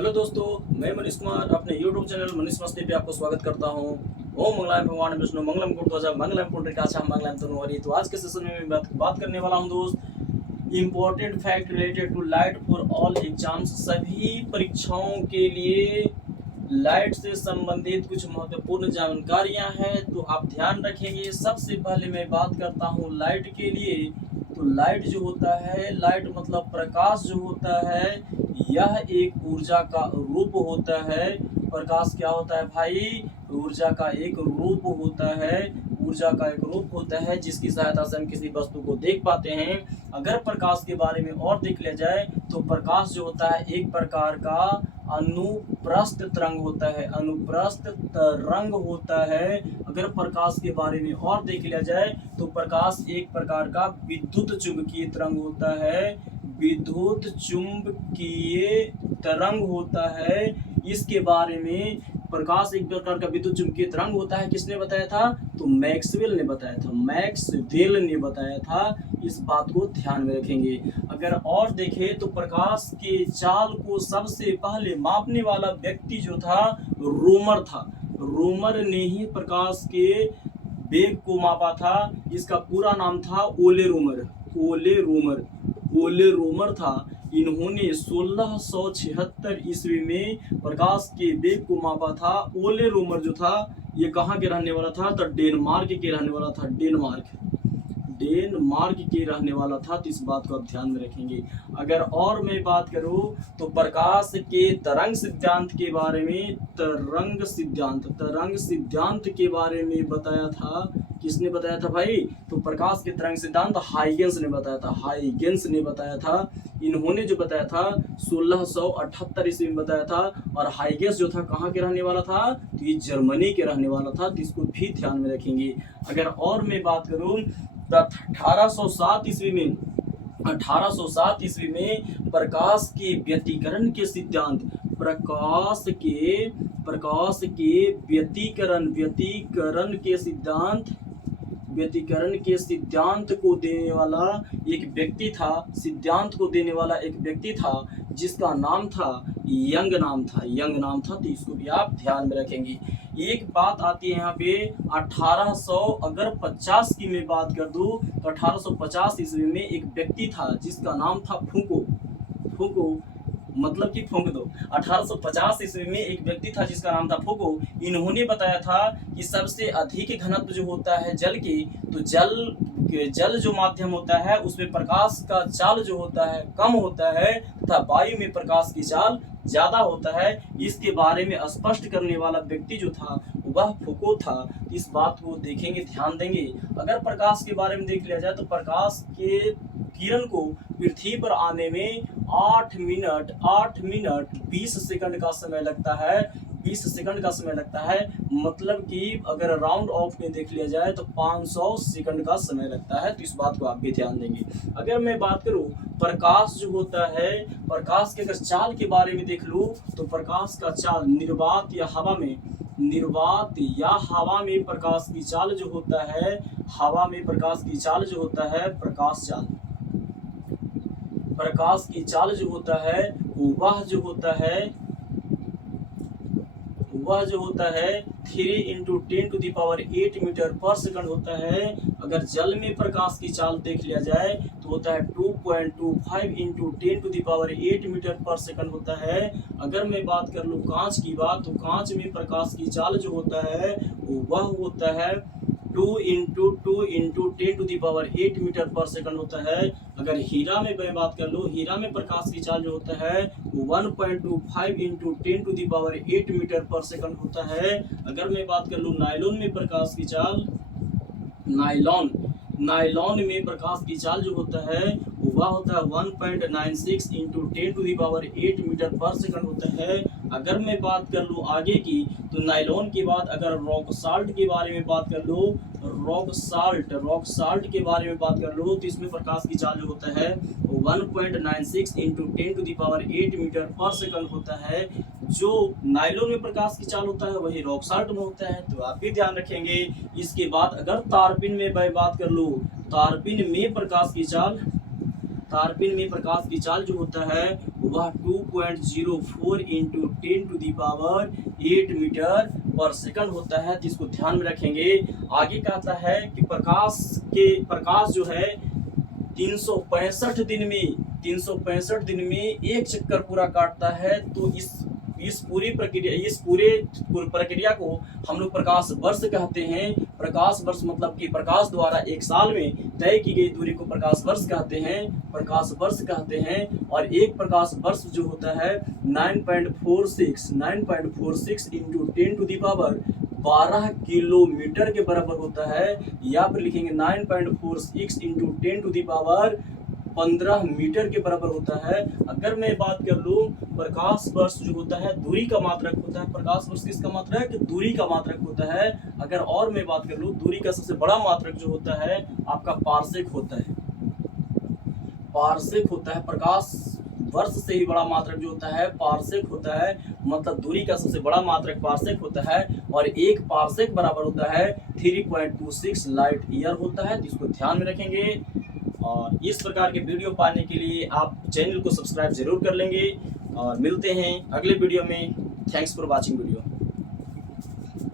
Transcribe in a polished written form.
Hello दोस्तों, मैं मनीष कुमार अपने YouTube चैनल मनीष मस्ती पे आपको स्वागत करता हूँ। ओम मंगलाय भगवान विष्णु मंगलम कुर्ध्वजा मंगलम पुंडरीकाक्षां मंगलम तनोहरि। तो आज के सेशन में मैं बात करने वाला हूँ दोस्त, important fact related to light for all exams. सभी परीक्षाओं के लिए लाइट से संबंधित कुछ महत्वपूर्ण जानकारियां हैं, तो आप ध्यान रखेंगे। सबसे पहले मैं बात करता हूं लाइट के लिए। तो लाइट जो होता है, लाइट मतलब प्रकाश जो होता है, यह एक ऊर्जा का रूप होता है। प्रकाश क्या होता है भाई? ऊर्जा का एक रूप होता है। ऊर्जा का एक रूप होता है जिसकी सहायता से हम किसी वस्तु को देख पाते हैं। अगर प्रकाश के बारे में और देख लिया जाए तो प्रकाश जो होता है एक प्रकार का अनुप्रस्थ तरंग होता है। अनुप्रस्थ तरंग होता है। अगर प्रकाश के बारे में और देख लिया जाए तो प्रकाश एक प्रकार का विद्युत चुंबकीय तरंग होता है। विद्युत चुंबकीय तरंग होता है। इसके बारे में प्रकाश एक प्रकार का विद्युत चुंबकीय तरंग होता है। किसने बताया था? तो मैक्सवेल ने बताया था। मैक्सवेल ने बताया था। इस बात को ध्यान में रखेंगे। अगर और देखें तो प्रकाश के चाल को सबसे पहले मापने वाला व्यक्ति जो था, रोमर था। रोमर ने ही प्रकाश के वेग को मापा था। इसका पूरा नाम था ओले रोमर। ओले रोमर, ओले रोमर था। इन्होंने 1676 ईस्वी में प्रकाश के वेग को मापा था। ओले रोमर जो था ये कहाँ के रहने वाला था? तो डेनमार्क के रहने वाला था। डेनमार्क के रहने वाला था। तो इस बात को आप ध्यान में रखेंगे। अगर और मैं बात करूं तो प्रकाश के तरंग सिद्धांत के बारे में, तरंग सिद्धांत के बारे में बताया था। किसने बताया था भाई? तो प्रकाश के तरंग सिद्धांत हाइगेंस ने बताया था। हाइगेंस ने बताया था। इन्होंने जो बताया था 1678 ईस्वी में बताया था। और हाइगेंस जो था कहाँ के रहने वाला था? तो ये जर्मनी के रहने वाला था। तो इसको भी ध्यान में रखेंगे। अगर और मैं बात करूं तो 1807 ईस्वी में प्रकाश के व्यतिकरण के सिद्धांत, प्रकाश के व्यतिकरण के सिद्धांत को देने वाला एक व्यक्ति था। सिद्धांत को देने वाला एक व्यक्ति था जिसका नाम था यंग नाम था। तो इसको भी आप ध्यान में रखेंगे। एक बात आती है यहाँ पे 1800 अगर 50 की मैं बात कर दूं तो 1850 ईस्वी में एक व्यक्ति था जिसका नाम था फूको, मतलब कि फूंक दो। 1850 ईस्वी में एक व्यक्ति था जिसका नाम था फूको। इन्होंने बताया था कि सबसे अधिक घनत्व जो होता है जल की, तो जल जो माध्यम होता है उसमें प्रकाश का चाल जो होता है कम होता है तथा वायु में प्रकाश की चाल ज्यादा होता है। इसके बारे में स्पष्ट करने वाला व्यक्ति जो था वह फूको था। इस बात को देखेंगे, ध्यान देंगे। अगर प्रकाश के बारे में देख लिया जाए तो प्रकाश के किरण को पृथ्वी पर आने में 8 मिनट 20 सेकंड का समय लगता है। 20 सेकंड का समय लगता है। मतलब कि अगर राउंड ऑफ में देख लिया जाए तो 500 सेकंड का समय लगता है। तो इस बात को आप भी ध्यान देंगे। अगर मैं बात करूं प्रकाश जो होता है, प्रकाश के अगर चाल के बारे में देख लूं तो प्रकाश का चाल निर्वात या हवा में प्रकाश की चाल जो होता है, हवा में प्रकाश की चाल जो होता है, प्रकाश की चाल जो होता है वह जो होता है 3 × 10⁸ मीटर पर सेकंड होता है। अगर जल में प्रकाश की चाल देख लिया जाए तो होता है 2.25 × 10⁸ मीटर पर सेकंड होता है। अगर मैं बात कर लूँ कांच की बात, तो कांच में प्रकाश की चाल जो होता है वह होता है 2 × 10⁸ मीटर पर सेकंड होता है। अगर हीरा में मैं बात कर लूँ, हीरा में प्रकाश की चाल जो होता है 1.25 × 10⁸ मीटर पर सेकंड होता है। अगर मैं बात कर लूँ नायलॉन में प्रकाश की चाल, नायलॉन में प्रकाश की चाल जो होता है वह होता है 1.96 × 10⁸ मीटर पर सेकंड होता है। अगर मैं बात कर लूँ आगे की, तो नायलॉन के बाद अगर रॉक साल्ट के बारे में बात कर लो, रॉक साल्ट के बारे में बात कर लो, तो इसमें प्रकाश की चाल जो होता है 1.96 × 10⁸ मीटर पर सेकंड होता है। जो नायलॉन में प्रकाश की चाल होता है वही रॉक साल्ट में होता है। तो आप भी ध्यान रखेंगे। इसके बाद अगर तारपीन में मैं बात कर लूँ, तारपीन में प्रकाश की चाल तारपीन में प्रकाश की चाल जो होता है वह 2.04 इंटू 10⁻8 मीटर पर सेकंड होता है। जिसको ध्यान में रखेंगे। आगे कहता है कि प्रकाश जो है 365 दिन में एक चक्कर पूरा काटता है। तो इस पूरे प्रक्रिया को हम लोग प्रकाश वर्ष कहते हैं। प्रकाश वर्ष मतलब कि प्रकाश द्वारा एक साल में तय की गई दूरी को प्रकाश वर्ष कहते हैं। और एक प्रकाश वर्ष जो होता है 9.46 इंटू 10⁻12 किलोमीटर के बराबर होता है। या फिर लिखेंगे 9.46 इंटू 10⁻15 मीटर के बराबर होता है। अगर मैं बात कर लूँ प्रकाश वर्ष जो होता है दूरी का मात्रक होता है। प्रकाश वर्ष किसका मात्रक? दूरी का मात्रक होता है। अगर और मैं बात कर लूँ दूरी का सबसे बड़ा मात्रक जो होता है आपका पारसेक होता है। प्रकाश वर्ष से ही बड़ा मात्रक जो होता है पारसेक होता है। मतलब दूरी का सबसे बड़ा मात्रक पारसेक होता है। और एक पारसेक बराबर होता है 3.26 लाइट ईयर होता है। जिसको ध्यान में रखेंगे। और इस प्रकार के वीडियो पाने के लिए आप चैनल को सब्सक्राइब जरूर कर लेंगे। और मिलते हैं अगले वीडियो में। Thanks for watching video.